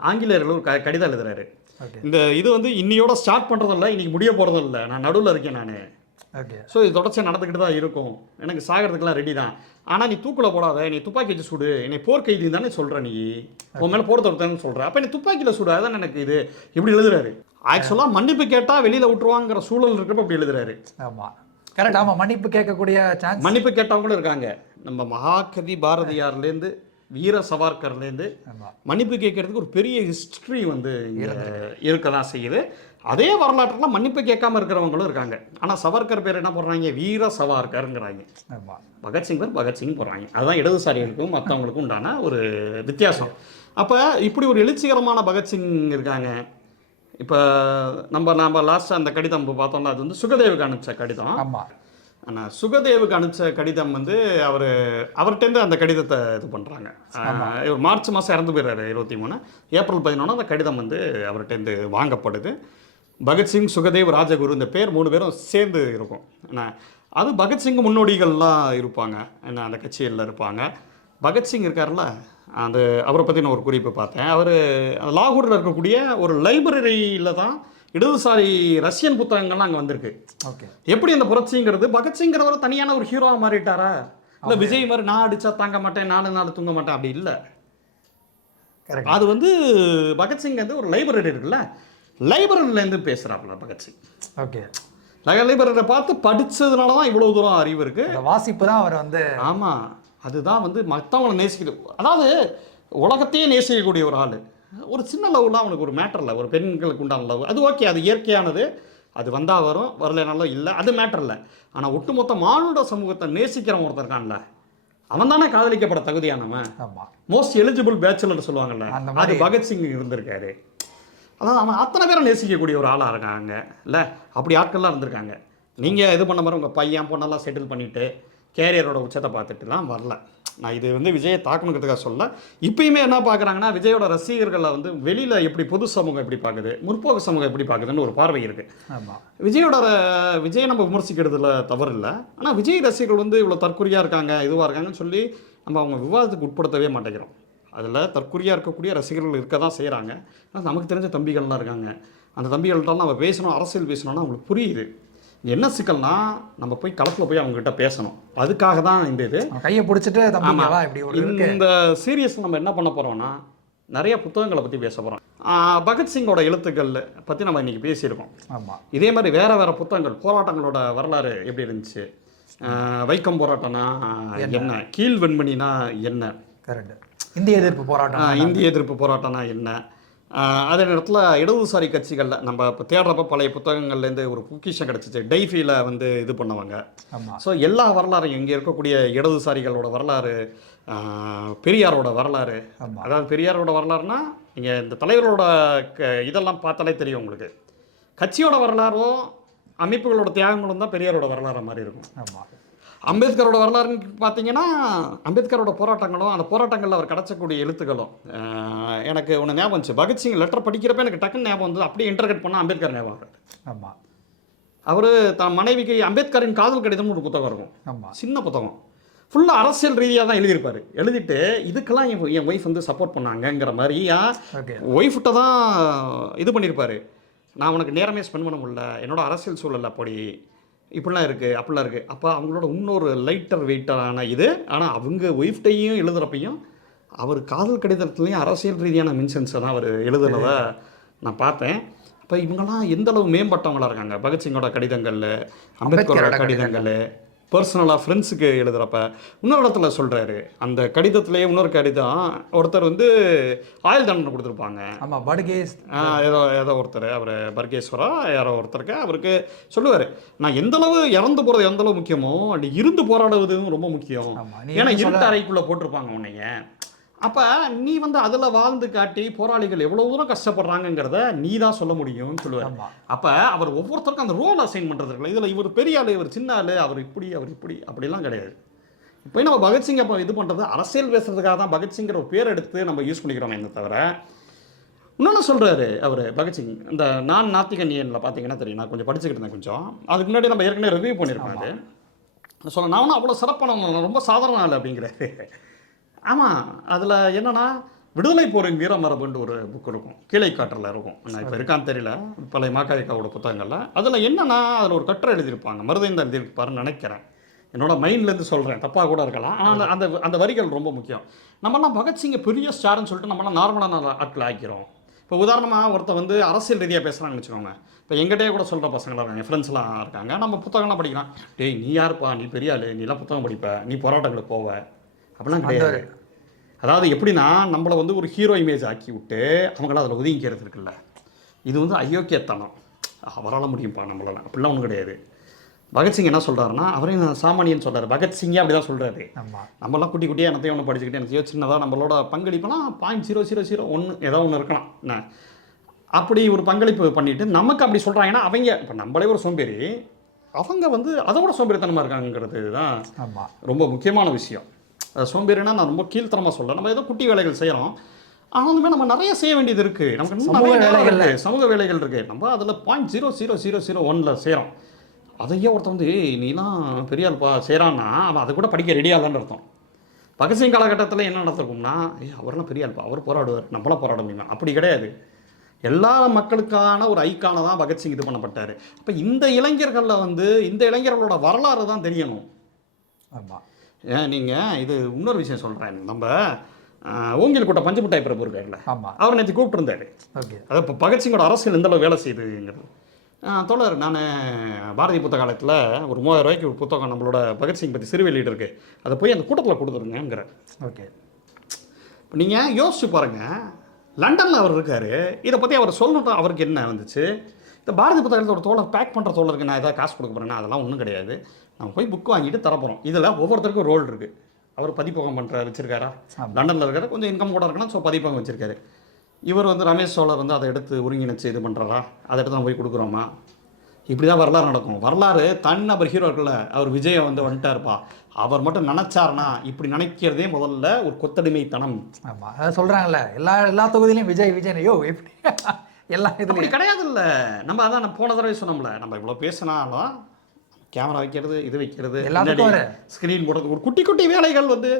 ஆங்கிலேயர்கள் ஒரு க கடிதம் எழுதுறாரு. இந்த இது வந்து இன்னியோட ஸ்டார்ட் பண்ணுறதும் இல்லை இன்னைக்கு முடிய போகிறதும் இல்லை. நான் நடுவில் இருக்கேன் நான். ஓகே ஸோ இது தொடர்ச்சியாக நடந்துக்கிட்டு தான் இருக்கும். எனக்கு சாகிறதுக்கெல்லாம் ரெடி தான். ஆனால் நீ தூக்கில் போடாத நீ துப்பாக்கி வச்சு சுடு என்னை போர் கைதி தானே சொல்கிற நீ. உன் மேலே போர் தொடுத்தேன்னு சொல்கிற அப்போ நீ துப்பாக்கியில் சுடு அதான் எனக்கு இது? இப்படி எழுதுறாரு. ஆக்சுவலாக மன்னிப்பு கேட்டால் வெளியில் விட்டுருவாங்கிற சூழல் இருக்கிறப்ப அப்படி எழுதுறாரு. ஆமாம் கரெக்ட் ஆமாம் மன்னிப்பு கேட்கக்கூடிய சான்ஸ் மன்னிப்பு கேட்டவங்களும் இருக்காங்க. நம்ம மகாகவி பாரதியார்லேருந்து வீர சவார்கர்லேருந்து மன்னிப்பு கேட்கறதுக்கு ஒரு பெரிய ஹிஸ்ட்ரி வந்து இருக்க தான் செய்யுது. அதே வரலாற்றுல மன்னிப்பு கேட்காம இருக்கிறவங்களும் இருக்காங்க. ஆனால் சவார்கர் பேர் என்ன போடுறாங்க? வீர சவார்கருங்கிறாங்க பகத்சிங் பேர் பகத்சிங் போடுறாங்க. அதுதான் இடதுசாரிகளுக்கும் மற்றவங்களுக்கும் உண்டான ஒரு வித்தியாசம். அப்போ இப்படி ஒரு எழுச்சிகரமான பகத்சிங் இருக்காங்க. இப்போ நம்ம நம்ம லாஸ்ட்டாக அந்த கடிதம் இப்போ பார்த்தோம்ல அது வந்து சுகதேவுக்கு அனுப்பிச்ச கடிதம். ஆமாம் ஆனால் சுகதேவுக்கு அனுப்பிச்ச கடிதம் வந்து அவர் அவர்கிட்டேருந்து அந்த கடிதத்தை இது பண்ணுறாங்க இவர் மார்ச் மாதம் இறந்து போயிடுறாரு இருபத்தி மூணு. ஏப்ரல் பதினொன்று அந்த கடிதம் வந்து அவர்கிட்டேருந்து வாங்கப்படுது. பகத்சிங் சுகதேவ் ராஜகுரு இந்த பேர் மூணு பேரும் சேர்ந்து இருக்கும். என்ன அது பகத்சிங் முன்னோடிகள்லாம் இருப்பாங்க. என்ன அந்த கட்சிகளில் இருப்பாங்க. பகத்சிங் இருக்கார்ல அந்த அவரை பற்றி நான் ஒரு குறிப்பு பார்த்தேன். அவர் லாகூரில் இருக்கக்கூடிய ஒரு லைப்ரரியில் தான் இடதுசாரி ரஷ்யன் புத்தகங்கள்லாம் அங்கே வந்திருக்கு. ஓகே. எப்படி அந்த புரட்சிங்கிறது? பகத்சிங்கிறவர் தனியான ஒரு ஹீரோவா மாறிட்டாரா? இல்ல விஜய் மாதிரி நான் அடிச்சா தாங்க மாட்டேன் நாலு நாள் தூங்க மாட்டேன் அப்படி இல்ல. கரெக்ட் அது வந்து பகத்சிங் வந்து ஒரு லைப்ரரி இருக்குல்ல. லைப்ரரியில இருந்து பேசுறாப்புல பகத்சிங் ஓகே. லைப்ரரியை பார்த்து படிச்சதுனால தான் இவ்வளவு தூரம் அறிவு இருக்கு. அந்த வாசிப்பு தான் அவர் வந்து ஆமா அதுதான் வந்து மற்றவங்களை நேசிக்குது அதாவது உலகத்தையே நேசிக்கக்கூடிய ஒரு ஆள். ஒரு சின்ன லவ்லாம் அவனுக்கு ஒரு மேட்டர் இல்லை. ஒரு பெண்களுக்கு உண்டான லவ் அது ஓகே அது இயற்கையானது. அது வந்தால் வரும் வரலைனாலும் இல்லை. அது மேட்டர் இல்லை. ஆனால் ஒட்டுமொத்த மானுட சமூகத்தை நேசிக்கிறவன் ஒருத்தன் இருக்கான்ல. அவன் தானே காதலிக்கப்பட தகுதியானவன். ஆமாம் மோஸ்ட் எலிஜிபிள் பேச்சுலர் சொல்லுவாங்கல்ல. அது பகத்சிங் இருந்திருக்காரு. அதான் அவன் அத்தனை பேரை நேசிக்கக்கூடிய ஒரு ஆளாக இருக்காங்க. இல்லை? அப்படி ஆட்கள்லாம் இருந்திருக்காங்க. நீங்கள் இது பண்ண மாதிரி உங்கள் பையன் பொண்ணெல்லாம் செட்டில் பண்ணிவிட்டு கேரியரோட உச்சத்தை பார்த்துட்டுலாம் வரல. நான் இது வந்து விஜயை தாக்கணுங்கிறதுக்காக சொல்ல இப்பயுமே என்ன பார்க்குறாங்கன்னா விஜயோட ரசிகர்களை வந்து வெளியில் எப்படி பொது சமூகம் எப்படி பார்க்குது முற்போக்கு சமூகம் எப்படி பார்க்குதுன்னு ஒரு பார்வை இருக்குது ஆமாம் விஜயோட விஜயை நம்ம விமர்சிக்கிறதுல தவறு இல்லை. ஆனால் விஜய் ரசிகர்கள் வந்து இவ்வளோ தற்குறியாக இருக்காங்க இதுவாக இருக்காங்கன்னு சொல்லி நம்ம அவங்க விவாதத்துக்கு உட்படுத்தவே மாட்டேங்கிறோம். அதில் தற்குறியாக இருக்கக்கூடிய ரசிகர்கள் இருக்க தான் செய்கிறாங்க. ஆனால் நமக்கு தெரிஞ்ச தம்பிகள்லாம் இருக்காங்க. அந்த தம்பிகள்கிட்டலாம் நம்ம பேசணும் அரசியல் பேசணும்னா அவங்களுக்கு புரியுது. என்ன சிக்கல்னா நம்ம போய் களத்தில் போய் அவங்ககிட்ட பேசணும். அதுக்காக தான் இந்த இது. கையை பிடிச்சிட்டு இப்படி இந்த சீரியஸ் நம்ம என்ன பண்ண போறோம்னா நிறைய புத்தகங்களை பற்றி பேச போகிறோம் பகத்சிங்கோட எழுத்துக்கள் பற்றி நம்ம இன்னைக்கு பேசியிருக்கோம். ஆமாம் இதே மாதிரி வேற வேற புத்தகங்கள் போராட்டங்களோட வரலாறு எப்படி இருந்துச்சு? வைக்கம் போராட்டம்னா என்ன? கீழ் வெண்மணினா என்ன? கரெக்ட். இந்திய எதிர்ப்பு போராட்டம் இந்திய எதிர்ப்பு போராட்டம்னா என்ன? அதே நேரத்தில் இடதுசாரி கட்சிகளில் நம்ம இப்போ தேடுறப்ப பழைய புத்தகங்கள்லேருந்து ஒரு பொக்கிஷம் கிடச்சிச்சு. டைஃபியில் வந்து இது பண்ணுவாங்க. ஆமாம் ஸோ எல்லா வரலாறையும் இங்கே இருக்கக்கூடிய இடதுசாரிகளோட வரலாறு பெரியாரோட வரலாறு. அதாவது பெரியாரோட வரலாறுனா நீங்கள் இந்த தலைவரோட க இதெல்லாம் பார்த்தாலே தெரியும் உங்களுக்கு. கட்சியோட வரலாறும் அமைப்புகளோட தியாகங்களும் தான் பெரியாரோட வரலாறு மாதிரி இருக்கும். ஆமாம் அம்பேத்கரோட வரலாறுன்னு பார்த்தீங்கன்னா அம்பேத்கரோட போராட்டங்களும் அந்த போராட்டங்களில் அவர் கிடச்சக்கூடிய எழுத்துக்களும் எனக்கு ஒன்று ஞாபகம் வந்துச்சு. பகத்சிங் லெட்டர் படிக்கிறப்ப எனக்கு டக்குன்னு ஞாபகம் வந்து அப்படியே இன்டர்கட் பண்ணால் அம்பேத்கர் ஞாபகம் வராது. ஆமாம் அவர் தன் மனைவிக்கு அம்பேத்கரின் காதல் கடிதம்னு ஒரு புத்தகம் இருக்கும். ஆமாம் சின்ன புத்தகம். ஃபுல்லாக அரசியல் ரீதியாக தான் எழுதியிருப்பார். எழுதிட்டு இதுக்கெல்லாம் என் என் ஒய்ஃப் வந்து சப்போர்ட் பண்ணாங்கங்கிற மாதிரி ஓகே. ஒய்ஃப்கிட்ட தான் இது பண்ணியிருப்பாரு. நான் உனக்கு நேரமே ஸ்பெண்ட் பண்ண முடியல. என்னோட அரசியல் சூழல் அப்படி இப்படிலாம் இருக்குது அப்படிலாம் இருக்குது அப்போ அவங்களோட இன்னொரு லைட்டர் வெயிட்டரான இது ஆனால் அவங்க ஒய்ஃப்டையும் எழுதுறப்பையும் அவர் காதல் கடிதத்துலேயும் அரசியல் ரீதியான மென்ஷன்ஸை தான் அவர் எழுதுனதை நான் பார்த்தேன். அப்போ இவங்கெல்லாம் எந்த அளவு மேம்பட்டவங்களா இருக்காங்க? பகத்சிங்கோட கடிதங்கள் அம்பேத்கரோட கடிதங்கள். பர்சனலாக ஃப்ரெண்ட்ஸுக்கு எழுதுகிறப்ப இன்னொரு இடத்துல சொல்கிறாரு அந்த கடிதத்திலேயே இன்னொரு கடிதம் ஒருத்தர் வந்து ஆயுள் தண்டனை கொடுத்துருப்பாங்க. ஆமா படுகேஸ் ஏதோ ஏதோ ஒருத்தர் அவர் பர்கேஸ்வரா யாரோ ஒருத்தருக்கு அவருக்கு சொல்லுவார். நான் எந்த அளவு இறந்து போகிறது எந்த அளவு முக்கியமோ அப்படி இருந்து போராடுவதும் ரொம்ப முக்கியம். ஏன்னா இருட்டு அறைக்குள்ளே போட்டிருப்பாங்க உன்னைய. அப்போ நீ வந்து அதில் வாழ்ந்து காட்டி போராளிகள் எவ்வளோ தூரம் கஷ்டப்படுறாங்கங்கிறத நீ தான் சொல்ல முடியும்னு சொல்லுவார். அப்போ அவர் ஒவ்வொருத்தருக்கும் அந்த ரோல் அசைன் பண்ணுறது இருக்குல்ல இதில் இவர் பெரிய ஆள் இவர் சின்ன ஆள் அவர் இப்படி அவர் இப்படி அப்படிலாம் கிடையாது. இப்போ நம்ம பகத்சிங் அப்போ இது பண்ணுறது அரசியல் பேசுறதுக்காக தான் பகத்சிங்கிற ஒரு பேர் எடுத்து நம்ம யூஸ் பண்ணிக்கிறோம் என்ன தவிர இன்னொன்று சொல்கிறாரு அவர் பகத்சிங் இந்த நான் நாத்திகன்யனில் பார்த்தீங்கன்னா தெரியும். நான் கொஞ்சம் படிச்சுக்கிட்டு இருந்தேன் கொஞ்சம். அதுக்கு முன்னாடி நம்ம ஏற்கனவே ரிவ்யூ பண்ணியிருப்பேன் அது சொல்ல நான் ஒன்றும் அவ்வளோ சிறப்பான ரொம்ப சாதாரண ஆள் அப்படிங்கிறாரு. ஆமாம் அதில் என்னன்னா விடுதலை போரின் வீரமரபுன்னு ஒரு புக் இருக்கும். கீழே காற்றில் இருக்கும். நான் இப்போ இருக்கான்னு தெரியல. பழைய மாக்காய்க்காவோட புத்தகங்களில். அதில் என்னன்னா அதில் ஒரு கட்டுரை எழுதியிருப்பாங்க. மருதைந்த எழுதியிருப்பாருன்னு நினைக்கிறேன். என்னோட மைண்ட்லேருந்து சொல்கிறேன் தப்பாக கூட இருக்கலாம். ஆனால் அந்த அந்த வரிகள் ரொம்ப முக்கியம். நம்மலாம் பகத்சிங்கை பெரிய ஸ்டார்னு சொல்லிட்டு நம்மளாம் நார்மலான ஆட்கள் ஆக்கிறோம் இப்போ உதாரணமாக ஒருத்தர் வந்து அரசியல் ரீதியாக பேசுகிறாங்கன்னு வச்சுக்கோங்க. இப்போ எங்கிட்டே கூட சொல்கிற பசங்களாம் இருக்காங்க. ஃப்ரெண்ட்ஸ்லாம் இருக்காங்க. நம்ம புத்தகம்லாம் படிக்கலாம். டேய் நீ யாருப்பா? நீ பெரிய ஆளு நீலாம் புத்தகம் படிப்ப. நீ போராட்டங்களுக்கு போவ. அப்படிலாம் கிடையாது. அதாவது எப்படின்னா நம்மளை வந்து ஒரு ஹீரோ இமேஜ் ஆக்கி விட்டு அவங்கள அதில் ஒதுங்கிக்கிறது இருக்குல்ல. இது வந்து அயோக்கியத்தனம். அவரால் முடியும்ப்பா நம்மளால. அப்படிலாம் ஒன்றும் கிடையாது. பகத்சிங் என்ன சொல்கிறாருன்னா அவரையும் சாமானியன் சொல்கிறார் பகத்சிங்கே அப்படி தான் சொல்கிறாரு ஆமா. நம்மலாம் குட்டி குட்டியாக என்னத்தையும் ஒன்று படிச்சுக்கிட்டு எனக்கு சின்னதாக நம்மளோட பங்களிப்புலாம் பாயிண்ட் ஜீரோ ஜீரோ ஜீரோ ஒன்று ஏதோ ஒன்று இருக்கலாம். என்ன? அப்படி ஒரு பங்களிப்பு பண்ணிட்டு நமக்கு அப்படி சொல்கிறாங்கன்னா அவங்க இப்போ நம்மளே ஒரு சோம்பேறி அவங்க வந்து அதை விட சோம்பேறித்தனமாக இருக்காங்கிறது தான் ரொம்ப முக்கியமான விஷயம். சோம்பேறினா நான் ரொம்ப கீழ்த்தனமாக சொல்ல நம்ம ஏதோ குட்டி வேலைகள் செய்கிறோம் ஆனாலுமே நம்ம நிறைய செய்ய வேண்டியது இருக்குது நமக்கு இன்னும் நிறைய வேலை வேலைகள்ல. இருக்கு. சமூக வேலைகள் இருக்குது நம்ம அதில் point zero zero zero zero ஒனில் செய்கிறோம் அதையே ஒருத்தன் வந்து "ஏய், நீலாம் பெரிய ஆள்ப்பா செய்கிறான்னா அவன் அதை கூட படிக்க ரெடியாகலான்னு அர்த்தம். பகத்சிங் காலகட்டத்தில் என்ன நடந்திருக்கும்னா ஏய் அவரெல்லாம் பெரிய ஆள்ப்பா அவர் போராடுவார் நம்மளாம் போராட முடியுமா? அப்படி கிடையாது. எல்லா மக்களுக்கான ஒரு ஐக்கான தான் பகத்சிங் இது பண்ணப்பட்டார். அப்போ இந்த இளைஞர்களில் வந்து இந்த இளைஞர்களோட வரலாறு தான் தெரியணும். ஆமா. ஏன் நீங்கள் இது இன்னொரு விஷயம் சொல்கிறேன் நம்ம ஓங்கில் கூட்ட பஞ்சமுட்டாய் பிரபு இருக்காருல்ல ஆமா. அவர் நேற்று கூப்பிட்டுருந்தாரு. ஓகே. அது இப்போ பகத்சிங்கோட அரசியல் எந்த அளவு வேலை செய்யுதுங்கிறது. தோழர் நான் பாரதி புத்தக காலத்தில் ஒரு மூவாயிரம் ரூபாய்க்கு ஒரு புத்தகம் நம்மளோட பகத்சிங் பற்றி சிறு வெளியீடு இருக்கு. அதை போய் அந்த கூட்டத்தில் கொடுத்துருங்கிற ஓகே. இப்போ நீங்கள் யோசிச்சு பாருங்கள் லண்டனில் அவர் இருக்கார். இதை பற்றி அவர் சொல்லணும் அவருக்கு என்ன வந்துச்சு? இந்த பாரதி புத்தகத்தில் ஒரு தோழர் பேக் பண்ணுற தோழருக்கு நான் ஏதாவது காசு கொடுக்க போகிறேன்னா அதெல்லாம் ஒன்றும் கிடையாது. நம்ம போய் புக் வாங்கிட்டு தரப்போகிறோம் இதில் ஒவ்வொருத்தருக்கும் ரோல் இருக்குது அவர் பதிப்பகம் பண்ணுற வச்சிருக்காரா. லண்டனில் இருக்காரு கொஞ்சம் இன்கம் கூட இருக்கணும் ஸோ பதிப்பகம் வச்சிருக்காரு. இவர் வந்து ரமேஷ் சோழர் வந்து அதை எடுத்து ஒருங்கிணைச்சு இது பண்ணுறாரா அதை எடுத்து நம்ம போய் கொடுக்குறோமா? இப்படி தான் வரலாறு நடக்கும். வரலாறு தனிநபர் ஹீரோ இருக்குல்ல அவர் விஜயை வந்து வந்துட்டாருப்பா. அவர் மட்டும் நினச்சாருன்னா இப்படி நினைக்கிறதே முதல்ல ஒரு கொத்தடிமைத்தனம். ஆமா. அதான் சொல்றாங்கல்ல எல்லா எல்லா தொகுதியிலையும் விஜய் விஜய் யோ எப்படி? எல்லா அப்படி இதுலயும். கிடையாது இல்ல நம்ம அதான் நான் போன தடவை சொன்னோம்ல நம்ம இவ்வளோ பேசினாலும் கேமரா வைக்கிறது இது வைக்கிறது எல்லாத்துக்கும் ஸ்க்ரீன் போடுறது ஒரு குட்டி குட்டி வேலைகள் வந்து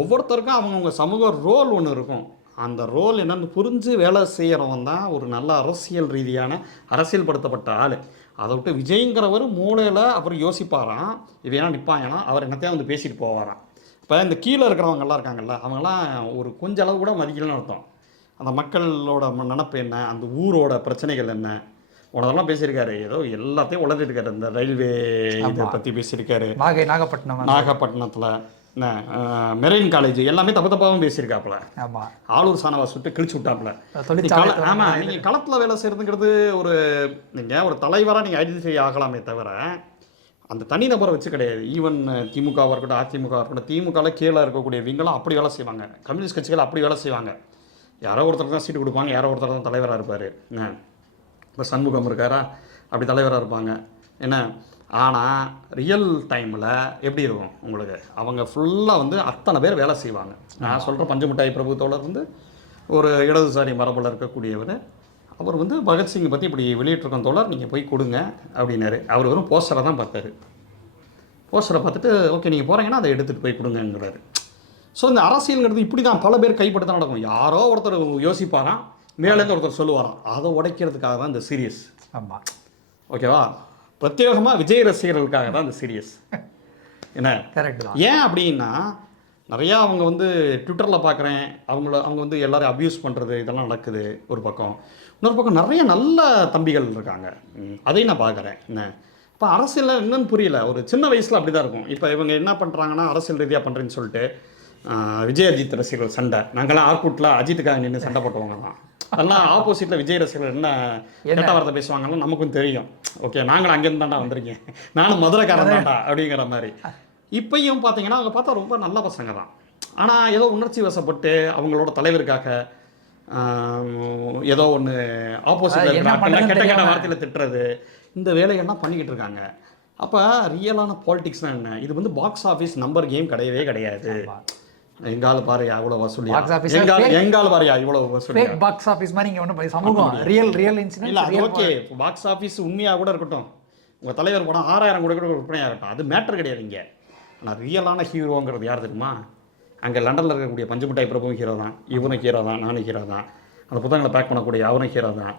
ஒவ்வொருத்தருக்கும் அவங்கவுங்க சமூக ரோல் ஒன்று இருக்கும். அந்த ரோல் என்னன்னு புரிஞ்சு வேலை செய்கிறவன் தான் ஒரு நல்ல அரசியல் ரீதியான அரசியல்படுத்தப்பட்ட ஆள். அதை விட்டு விஜய்ங்கிறவர் மூலையில் அவர் யோசிப்பாராம். இது ஏன்னா நிற்பாங்கன்னா அவர் என்னத்தையும் வந்து பேசிட்டு போவாராம். இப்போ இந்த கீழே இருக்கிறவங்கெல்லாம் இருக்காங்கல்ல அவங்கெல்லாம் ஒரு கொஞ்ச அளவு கூட மதிக்கலன்னு அர்த்தம். அந்த மக்களோட நினப்பு என்ன? அந்த ஊரோட பிரச்சனைகள் என்ன? உனதெல்லாம் பேசியிருக்காரு. ஏதோ எல்லாத்தையும் உளறிருக்காரு இந்த ரயில்வே இதை. பற்றி பேசியிருக்காரு. நாகை நாகப்பட்டினம் நாகப்பட்டினத்தில் என்ன மெரெயின் காலேஜ் எல்லாமே தப்பு தப்பாகவும் பேசியிருக்காப்புல. ஆளூர் சாணவா சுட்டு கிழிச்சு விட்டாப்புல. தொழிற்சாலை கள- ஆமா நீங்க களத்துல வேலை செய்யறதுங்கிறது ஒரு நீங்க ஒரு தலைவரா நீங்க ஐடென்டிஃபை ஆகலாமே தவிர அந்த தனிநபரை வச்சு கிடையாது. ஈவன் திமுகவாக இருக்கட்டும் அதிமுக இருக்கட்டும் திமுகவில் கீழே இருக்கக்கூடியவங்களும் அப்படி வேலை செய்வாங்க. கம்யூனிஸ்ட் கட்சிகள் அப்படி வேலை செய்வாங்க. யாரோ ஒருத்தர் தான் சீட்டு கொடுப்பாங்க யாரோ ஒருத்தர் தான் தலைவராக இருப்பார். என்ன? இப்போ சண்முகம் இருக்காரா? அப்படி தலைவராக இருப்பாங்க. என்ன? ஆனால் ரியல் டைமில் எப்படி இருக்கும் உங்களுக்கு? அவங்க ஃபுல்லாக வந்து அத்தனை பேர் வேலை செய்வாங்க. நான் சொல்கிற பஞ்சமுட்டாய் பிரபு தோழர் வந்து ஒரு இடதுசாரி மரபில் இருக்கக்கூடியவர். அவர் வந்து பகத்சிங்கை பற்றி இப்படி வெளியிட்டிருக்கோம் தோழர் நீங்கள் போய் கொடுங்க அப்படின்னாரு. அவர் வெறும் போஸ்டரை தான் பார்த்தாரு. போஸ்டரை பார்த்துட்டு ஓகே நீங்கள் போகிறீங்கன்னா அதை எடுத்துகிட்டு போய் கொடுங்கங்கிறாரு. ஸோ இந்த அரசியல்ங்கிறது இப்படி தான் பல பேர் தான் நடக்கும். யாரோ ஒருத்தர் யோசிப்பாராம் மேலேருந்து ஒருத்தர் சொல்லுவாராம் அதை உடைக்கிறதுக்காக தான் இந்த சீரியஸ் ஆமா. ஓகேவா பிரத்யேகமாக விஜய் ரசிகர்களுக்காக தான் இந்த சீரியஸ் என்ன? கரெக்ட் ஏன் அப்படின்னா நிறையா அவங்க வந்து ட்விட்டரில் பார்க்குறேன் அவங்கள அவங்க வந்து எல்லாரையும் அப்யூஸ் பண்ணுறது இதெல்லாம் நடக்குது ஒரு பக்கம். இன்னொரு பக்கம் நிறைய நல்ல தம்பிகள் இருக்காங்க. அதையும் நான் பார்க்குறேன் என்ன? இப்போ அரசியலில் என்னன்னு புரியல. ஒரு சின்ன வயசில் அப்படி தான் இருக்கும். இப்போ இவங்க என்ன பண்ணுறாங்கன்னா அரசியல் ரீதியாக பண்ணுறேன்னு சொல்லிட்டு விஜய் அஜித் ரசிகர்கள் சண்டை. நாங்களாம் ஆர்கூட்டில் அஜித்துக்காக நின்று சண்டை போட்டவங்க தான் அதெல்லாம் ஆப்போசிட்டில் விஜய் ரசிகர்கள் என்ன கெட்ட வார்த்தை பேசுவாங்கன்னு நமக்கும் தெரியும். ஓகே நாங்களும் அங்கேருந்து தாண்டா வந்திருக்கேன். நானும் மதுரைக்காரன் தான்டா அப்படிங்கிற மாதிரி. இப்பயும் பார்த்தீங்கன்னா அவங்க பார்த்தா ரொம்ப நல்ல பசங்க தான் ஆனால் ஏதோ உணர்ச்சி வசப்பட்டு அவங்களோட தலைவருக்காக ஏதோ ஒன்று ஆப்போசிட்ல கெட்ட கெட்ட. வார்த்தையில் திட்டுறது இந்த வேலைகள்லாம் பண்ணிக்கிட்டு இருக்காங்க. அப்போ ரியலான பாலிடிக்ஸ்னா என்ன? இது வந்து பாக்ஸ் ஆஃபீஸ் நம்பர் கேம் கிடையவே கிடையாது. எங்கால பாருயா இவ்வளோ வசூலியா? Box office ல எங்கால எங்கால பாருயா இவ்வளோ வசூலியா? ஃபேக் பாக்ஸ் ஆஃபீஸ் மாதிரி இங்கே ஒன்றும் சமூகம் ரியல் ரியல் இல்ல இன்சிடென்ட் அது ஓகே பாக்ஸ் ஆஃபீஸ் உண்மையா கூட இருக்கட்டும். உங்க தலைவர் படம் ஆறாயிரம் கூட கூட விற்பனையாக இருக்கட்டும். அது மேட்டர் கிடையாது இங்க. ஆனா ரியலான ஹீரோங்கிறது யார் தெரியுமா? அங்க லண்டன்ல இருக்கக்கூடிய பஞ்சுமிட்டாய் பிரபு ஹீரோ தான். இவனும் ஹீரோ தான். நானும் ஹீரோ தான். அந்த புத்தகங்களை பேக் பண்ணக்கூடிய அவனும் ஹீரோ தான்.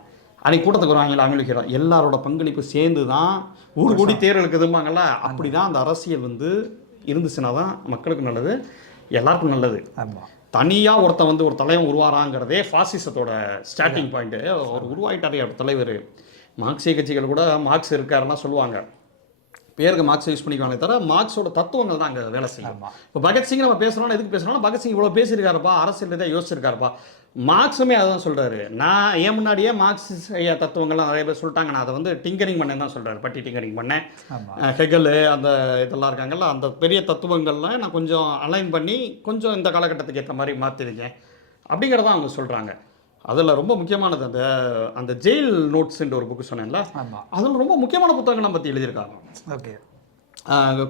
அன்னைக்கு கூட்டத்துக்கு வருவாங்களா அவங்களும் ஹீரோ எல்லாரோட பங்களிப்பு சேர்ந்து தான் ஊர் கூடி தேர் இருக்குதும்பாங்கல்ல அப்படி தான் அந்த அரசியல் வந்து இருந்துச்சுன்னா தான் மக்களுக்கு நல்லது. எல்லாருக்கும் நல்லது. ஆமாம் தனியா ஒருத்தன் வந்து ஒரு தலைவன் உருவாராங்கிறதே ஃபாசிசத்தோட ஸ்டார்டிங் பாயிண்ட் ஒரு உருவாயிட்டாரே அவர் தலைவர். மார்க்சிய கட்சிகள் கூட மார்க்ஸ் இருக்காருன்னா சொல்லுவாங்க. பேருக்கு மார்க்ஸ் யூஸ் பண்ணிக்குவாங்க தவிர மார்க்ஸோட தத்துவங்கள் தான் அங்கே வேலை செய்யும். இப்போ பகத்சிங் நம்ம பேசுகிறோம் எதுக்கு பேசுகிறோம் பகத்சிங் இவ்வளோ பேசியிருக்காருப்பா அரசியல் இதை யோசிச்சிருக்காருப்பா. மார்க்ஸுமே அதான் சொல்றாரு. நான் ஏன் முன்னாடியே மார்க்ஸ் ஐயா தத்துவங்கள்லாம் நிறைய பேர் சொல்லிட்டாங்க. நான் அதை வந்து டிங்கரிங் பண்ணேன் தான் சொல்றாரு. பட்டி டிங்கரிங் பண்ணேன். ஹெகல் அந்த இதெல்லாம் இருக்காங்கல்ல அந்த பெரிய தத்துவங்கள்லாம் நான் கொஞ்சம் அலைன் பண்ணி கொஞ்சம் இந்த காலகட்டத்துக்கு ஏற்ற மாதிரி மாற்றிருக்கேன் அப்படிங்கிறத அவங்க சொல்கிறாங்க அதில் ரொம்ப முக்கியமானது அந்த அந்த ஜெயில் நோட்ஸ்ன்ற ஒரு புக்கு சொன்னேன்ல. அதில் ரொம்ப முக்கியமான புத்தகங்களை பற்றி எழுதியிருக்காங்க ஓகே.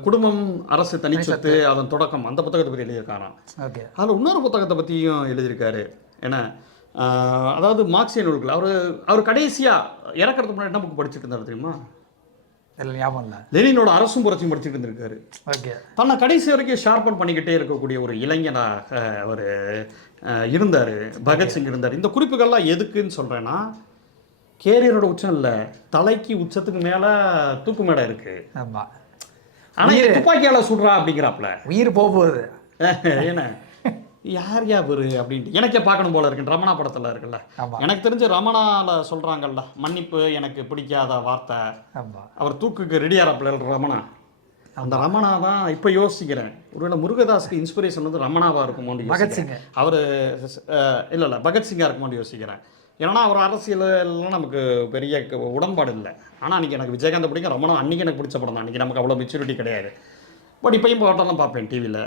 குடும்பம் அரசு தனிச்சொத்து அதன் தொடக்கம் அந்த புத்தகத்தை பற்றி எழுதியிருக்காராம். ஓகே. அதில் இன்னொரு புத்தகத்தை பற்றியும் எழுதியிருக்காரு. அஹ் அதாவது மார்க்சிய நூல்கள் அவர் அவர் கடைசியாக இறக்கறதுக்கு முன்னாடி என்ன புக் படிச்சுட்டு இருந்தார் தெரியுமா ஞாபகம் இல்லை. லெனினோட அரசும் புரட்சியும் படிச்சுட்டு இருந்திருக்காரு. ஓகே. தன்னை கடைசி வரைக்கும் ஷார்பன் பண்ணிக்கிட்டே இருக்கக்கூடிய ஒரு இளைஞனாக அவர் இருந்தார் பகத்சிங் இருந்தார். இந்த குறிப்புகள்லாம் எதுக்குன்னு சொல்கிறேன்னா கேரியரோட உச்சம் இல்லை தலைக்கு உச்சத்துக்கு மேலே தூக்கு மேடை இருக்கு. ஆமா. ஆனால் துப்பாக்கியால் சுடுறா அப்படிங்கிறாப்புல உயிர் போக போகுது. என்ன? யார் யா பேரு அப்படின்ட்டு. எனக்கே பார்க்கணும் போல இருக்கு ரமணா படத்தில் இருக்குல்ல. எனக்கு தெரிஞ்சு ரமணால சொல்கிறாங்கல்ல மன்னிப்பு எனக்கு பிடிக்காத வார்த்தை. அவர் தூக்குக்கு ரெடியாராப்பில் ரமணா. அந்த ரமணா தான் இப்போ யோசிக்கிறேன். ஒருவேளை முருகதாஸ்க்கு இன்ஸ்பிரேஷன் வந்து ரமணாவா இருக்குமோன்னு பகத்சிங் அவர் இல்லை இல்லை பகத்சிங்கா இருக்குமோன்னு யோசிக்கிறேன். ஏன்னா அவர் அரசியலெல்லாம் நமக்கு பெரிய உடன்பாடு இல்லை. ஆனால் அன்றைக்கி எனக்கு விஜயகாந்த் பிடிக்கும். ரமணா அன்றைக்கி எனக்கு பிடிச்ச படம் தான். அன்றைக்கி நமக்கு அவ்வளோ மெச்சூரிட்டி கிடையாது. பட் இப்பயும் படம்லாம் பார்ப்பேன் டிவியில்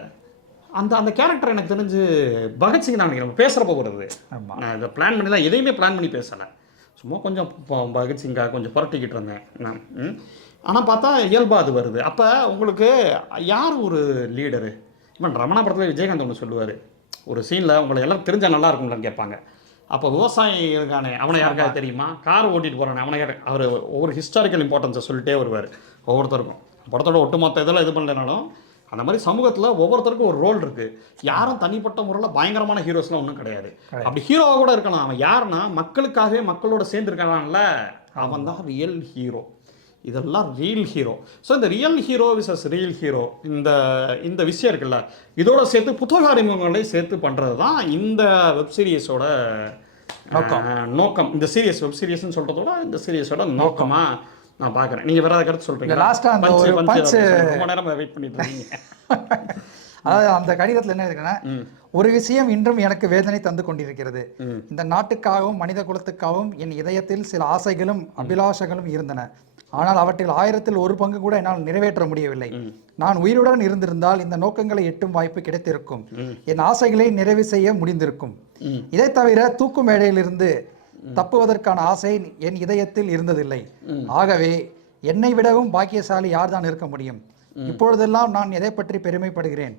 அந்த அந்த கேரக்டர் எனக்கு தெரிஞ்சு பகத்சிங் தான் நினைக்கிறேன். பேசுகிறப்ப வருது. நான் இதை பிளான் பண்ணி தான் எதையுமே பிளான் பண்ணி பேசலை. சும்மா கொஞ்சம் ப- பகத்சிங்கா கொஞ்சம் புரட்டிக்கிட்டு இருந்தேன். நான். ஆனால் பார்த்தா இயல்பாக அது வருது. அப்போ உங்களுக்கு யார் ஒரு லீடரு இவன் ரமணா படத்தில் விஜயகாந்த் ஒன்று சொல்லுவார். ஒரு சீனில் உங்களை எல்லாம் தெரிஞ்சா நல்லா இருக்கும்லன்னு கேட்பாங்க. அப்போ விவசாயி இருக்கானே அவனை யாருக்காவது தெரியுமா? கார் ஓட்டிட்டு போகிறானே அவனை யாரு அவர் ஒவ்வொரு ஹிஸ்டாரிக்கல் இம்பார்ட்டன்ஸை சொல்லிட்டே வருவார். ஒவ்வொருத்தருக்கும். படத்தோட ஒட்டுமொத்த இதெல்லாம் இது பண்ணலனாலும் அந்த மாதிரி சமூகத்தில் ஒவ்வொருத்தருக்கும் ஒரு ரோல் இருக்குது யாரும் தனிப்பட்ட முறையில் பயங்கரமான ஹீரோஸ்லாம் ஒன்றும் கிடையாது. அப்படி ஹீரோவாக கூட இருக்கலாம். அவன் யாருன்னா மக்களுக்காகவே மக்களோட சேர்ந்துருக்கான்ல அவன் தான் ரியல் ஹீரோ இதெல்லாம் ரியல் ஹீரோ ஸோ இந்த real hero versus real hero இந்த இந்த விஷயம் இருக்குல்ல இதோட சேர்த்து புத்தக அறிமுகங்களையும் சேர்த்து பண்ணுறது தான் இந்த வெப் சீரிஸோட நோக்கம். நோக்கம். இந்த சீரியஸ் வெப் சீரிஸ்னு சொல்கிறதோட இந்த சீரியஸோட நோக்கமாக நான் பார்க்குறேன். நீங்கள் வேற கருத்து சொல்கிறீங்க ஆ அந்த ஒரு punch- ரொம்ப நேரம் வெயிட் பண்ணிட்டு இருக்கீங்க. அதாவது அந்த கடிதத்தில் என்ன இருக்குன்னா ஒரு விஷயம் இன்றும் எனக்கு வேதனை தந்து கொண்டிருக்கிறது. இந்த நாட்டுக்காகவும் மனித குலத்துக்காகவும் என் இதயத்தில் சில ஆசைகளும் அபிலாஷங்களும் இருந்தன. ஆனால் அவற்றில் ஆயிரத்தில் ஒரு பங்கு கூட என்னால் நிறைவேற்ற முடியவில்லை. நான் உயிருடன் இருந்திருந்தால் இந்த நோக்கங்களை எட்டும் வாய்ப்பு கிடைத்திருக்கும். என் ஆசைகளை நிறைவு செய்ய முடிந்திருக்கும். இதை தவிர தூக்கு மேடையிலிருந்து தப்புவதற்கான ஆசை என் இதயத்தில் இருந்ததில்லை. ஆகவே என்னை விடவும் பாக்கியசாலி யார்தான் இருக்க முடியும்? இப்பொழுதெல்லாம் நான் எதை பற்றி பெருமைப்படுகிறேன்?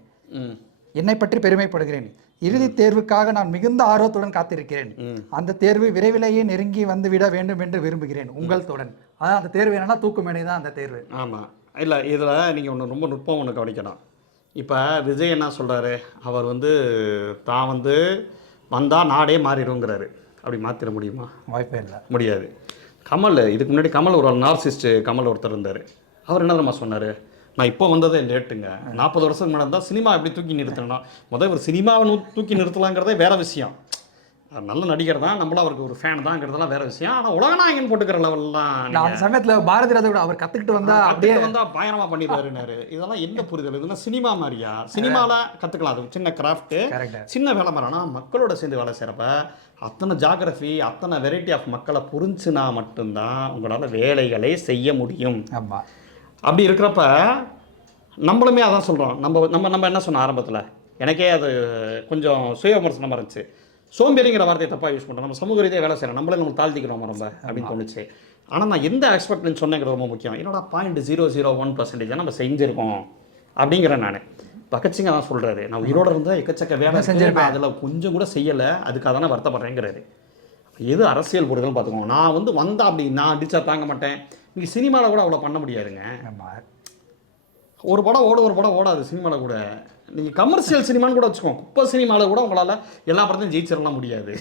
என்னை பற்றி பெருமைப்படுகிறேன்? இறுதி தேர்வுக்காக நான் மிகுந்த ஆர்வத்துடன் காத்திருக்கிறேன். அந்த தேர்வு விரைவிலேயே நெருங்கி வந்துவிட வேண்டும் என்று விரும்புகிறேன் உங்கள் துடன் அதான் அந்த தேர்வு என்னன்னா தூக்கு மேடை தான் அந்த தேர்வு. ஆமாம் இல்லை இதில் நீங்கள் ஒன்று ரொம்ப நுட்பம் ஒன்று கவனிக்கணும். இப்போ விஜய் என்ன சொல்கிறாரு அவர் வந்து தான் வந்து வந்தால் நாடே மாறிடுங்கிறாரு அப்படி மாற்றிட முடியுமா? வாய்ப்பே இல்லை. முடியாது. கமல் இதுக்கு முன்னாடி கமல் ஒரு நார்சிஸ்ட் கமல் ஒருத்தர் இருந்தார். அவர் என்ன தெரியுமா சொன்னார்? நான் இப்போ வந்ததே லேட்டுங்க நாற்பது வருஷத்துக்கு முன்னாடி தான் சினிமா எப்படி தூக்கி நிறுத்தணும் முதல் ஒரு சினிமாவை தூக்கி நிறுத்தலாங்கிறதே வேற விஷயம். நல்ல நடிகர் தான். நம்மளும் அவருக்கு ஒரு ஃபேன் தான்ங்கிறதெல்லாம் வேற விஷயம். ஆனால் உலகநாயகன் போட்டுக்கிற லெவல்லாம் நான் அந்த சமயத்துல பாரதி ராஜா கூட அவர் கத்துக்கிட்டு வந்தா அப்படியே அப்படியே வந்தா பயங்கரமா பண்ணிடுவாருனாரு இதெல்லாம் என்ன புரிதல்? இதுனா சினிமா மாதிரியா? சினிமால கத்துக்கலாம். அது சின்ன கிராஃப்ட் கரெக்ட் சின்ன வேலை மாதிரி. ஆனால் மக்களோட சேர்ந்து வேலை செய்கிறப்ப அத்தனை ஜாகிரஃபி அத்தனை வெரைட்டி ஆஃப் மக்களை புரிஞ்சுனா மட்டும்தான் உங்களால் வேலைகளை செய்ய முடியும். ஆமா. அப்படி இருக்கிறப்ப நம்மளுமே அதான் சொல்கிறோம் நம்ம நம்ம நம்ம என்ன சொன்னோம் ஆரம்பத்தில்? எனக்கே அது கொஞ்சம் சுய விமர்சனமாக இருந்துச்சு. சோம்பேறிங்கிற வார்த்தையை தப்பாக யூஸ் பண்ணுறோம் நம்ம சமூக ரீதியாக வேலை செய்கிறோம் நம்மளே நம்ம தாழ்த்திக்கிறோம் ரொம்ப அப்படின்னு தோணுச்சு. ஆனால் நான் எந்த எக்ஸ்பெக்ட்னு சொன்னேங்கிறது ரொம்ப முக்கியம். என்னோட point zero zero one percentage நம்ம செஞ்சுருக்கோம் அப்படிங்கிறேன் நான். பகத்சிங் தான் சொல்கிறாரு நான் உயிரோட இருந்தால் எக்கச்சக்க வேலை செஞ்சிருப்பேன். அதில் கொஞ்சம் கூட செய்யலை. அதுக்காக தானே வருத்தப்படுறேங்கிறாரு. எது அரசியல் புரிதல் பார்த்துக்கோங்க. நான் வந்து வந்தா அப்படி நான் அடிச்சா தாங்க மாட்டேன். இங்கே சினிமாவில் கூட அவ்வளோ பண்ண முடியாதுங்க. ஒரு படம் ஓடும் ஒரு படம் ஓடாது. சினிமாவில் கூட. நீங்கள் கமர்ஷியல் சினிமான்னு கூட வச்சுக்கோங்க குப்பை சினிமாவில் கூட உங்களால் எல்லா படத்தையும் ஜெயிச்சிடலாம் முடியாது.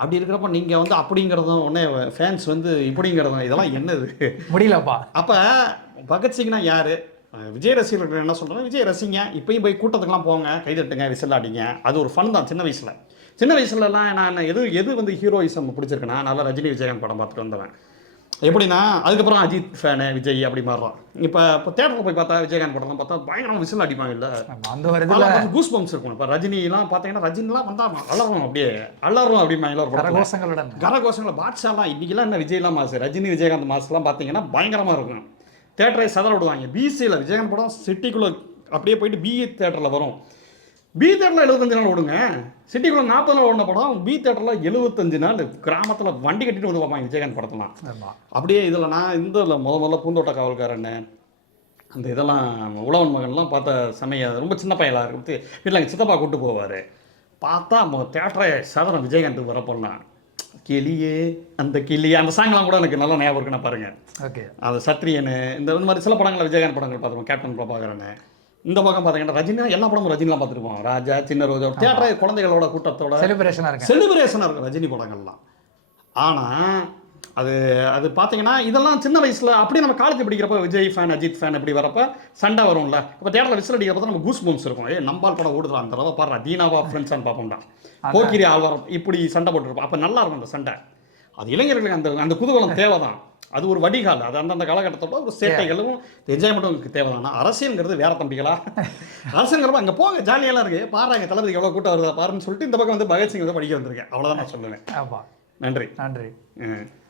அப்படி இருக்கிறப்ப நீங்கள் வந்து அப்படிங்கிறதும் உடனே ஃபேன்ஸ் வந்து இப்படிங்கிறதும் இதெல்லாம் என்னது? முடியலப்பா. அப்போ பகத்சிங்னா யார்? விஜய் ரசிகர்கள் என்ன சொல்கிறேன் விஜய் ரசிங்க இப்பயும் போய் கூட்டத்துக்குலாம் போங்க கைதட்டுங்க விசில் அடிங்க. அது ஒரு ஃபன் தான் சின்ன வயசில். சின்ன வயசுலலாம் நான் எது எது வந்து ஹீரோயிசம் பிடிச்சிருக்குன்னா நல்லா ரஜினி விஜயகாந்த் படம் பார்த்துட்டு வந்தவன். எப்படின்னா அதுக்கப்புறம் அஜித் ஃபேனு விஜய் அப்படி மாறுறான். இப்போ இப்போ தேட்டரில் போய் பார்த்தா விஜயகாந்த் படம்லாம் பார்த்தா பயங்கரமாக விசில் அடிப்பாங்க இல்லை அந்த ஒரு இதுல கூஸ் பம்ப்ஸ் இருக்கும். இப்போ ரஜினிலாம் பார்த்தீங்கன்னா ரஜினிலாம் வந்தா அலறும் அப்படியே. அலறும் அப்படிமா ஒரு படத்தில். கரகோஷங்களுடன் கரகோஷங்களை பாட்ஷாலாம் இன்னைக்கெல்லாம் என்ன விஜய்லாம் மாசு ரஜினி விஜயகாந்த் மாசுலாம் பார்த்தீங்கன்னா பயங்கரமாக இருக்கும். தேட்டரை சதற விடுவாங்க. பிசியில் விஜயகாந்த் படம் சிட்டிக்குள்ளே அப்படியே போயிட்டு பிஇ தேட்டரில் வரும். பி தேட்டரில் எழுபத்தஞ்சு நாள் ஓடுங்க. சிட்டிக்குள்ளே நாற்பது நாள் ஓடின படம் பி தேட்டரில் எழுபத்தஞ்சு நாள். கிராமத்தில் வண்டி கட்டிட்டு வந்து பார்ப்பாங்க விஜயகாந்த் படத்தெல்லாம். அப்படியே இதில் நான் இந்த இதில் முத முதல்ல பூந்தோட்ட காவல்காரன் அந்த இதெல்லாம் உழவன் மகன்லாம் பார்த்த சமயம் ரொம்ப சின்ன பையலாக இருக்கு வீட்டில் எங்கள் சித்தப்பா கூட்டு போவார். பார்த்தா தேட்டரை சதனம் விஜயகாந்த் வரப்போலாம் கிளியே அந்த கிளியே அந்த சாங்லாம் கூட எனக்கு நல்லா ஞாபகம் இருக்குன்னு பாருங்க. ஓகே. அது சத்ரியனு இந்த மாதிரி சில படங்கள் விஜயகாந்த் படங்கள் பார்த்துருப்போம். கேப்டன் பிரபாகரன். இந்த பக்கம் பார்த்தீங்கன்னா ரஜினி எல்லா படமும் ரஜினிலாம் பார்த்துருப்போம். ராஜா சின்ன ரோஜா தேட்டரை குழந்தைகளோட கூட்டத்தோட செலிப்ரேஷனா இருக்கேன். செலிப்ரேஷனாக இருக்கும் ரஜினி படங்கள்லாம். ஆனால் அது அது பார்த்தீங்கன்னா இதெல்லாம் சின்ன வயசில் அப்படியே நம்ம காலேஜ் படிக்கிறப்ப விஜய் ஃபேன் அஜித் ஃபேன் இப்படி வரப்ப சண்டை வரும்ல. இப்போ தேட்டரில் விசில் அடிக்கிறப்ப நம்ம கூஸ் பம்ப்ஸ் இருக்கும் ஏ நம்பால் படம் ஓடுதா அந்த தடவை பாடுறா தீனாவா ஃப்ரெண்ட்ஸான்னு பார்ப்போம்டா. போக்கிரி ஆழ்வார் இப்படி சண்டை போட்டுருப்போம். அப்போ நல்லா இருக்கும் அந்த சண்டை. அது இளைஞர்களுக்கு அந்த அந்த குதூகலம் தேவை தான் அது ஒரு வடிகால். அது அந்தந்த காலகட்டத்தோட ஒரு சேட்டைகளும் என்ஜாய்மெண்ட்டும் தேவை தான் அரசியல்ங்கிறது வேற தம்பிகளா? அரசியல்ங்கிறப்ப அங்கே போங்க ஜாலியெல்லாம் இருக்கு. பாருங்க தளபதிக்கு எவ்வளோ கூட்டம் வருதா பாருன்னு சொல்லிட்டு இந்த பக்கம் வந்து பகத்சிங் வந்து படிக்க வந்திருக்கேன். அவ்வளோதான் நான் சொல்லுவேன். நன்றி. நன்றி.